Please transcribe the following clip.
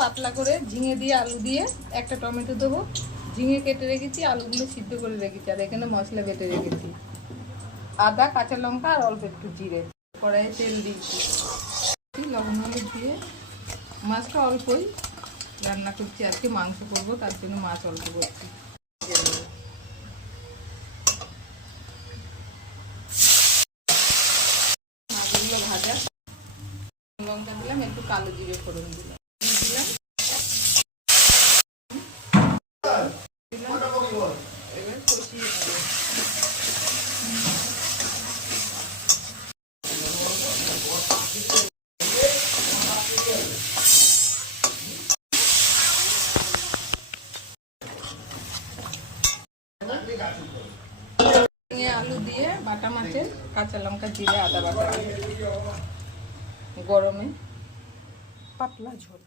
পাতলা করে ঝিঙে দিয়ে আলু দিয়ে, একটা টমেটো দেবো, ঝিঙে কেটে রেখেছি, আলুগুলো সিদ্ধ করে রেখেছি, আর এখানে মশলা বেটে রেখেছি, আদা, কাঁচা লঙ্কা আর অল্প একটু জিরে। কড়াইয়ে তেল দিয়েছি, লবণ হলুদ দিয়ে মাছটা অল্পই রান্না করছি, আজকে মাংস করবো, তার জন্য মাছ অল্প করছি। মাছগুলো ভাজা, লঙ্কা দিলাম, একটু কালো জিরে ফোড়ন দিলাম, এবার কষিয়ে নেবো। আলু দিয়ে বাটা মাছের কাঁচা লঙ্কা জিরে আদা বাটা, গরমে পাতলা ঝোল।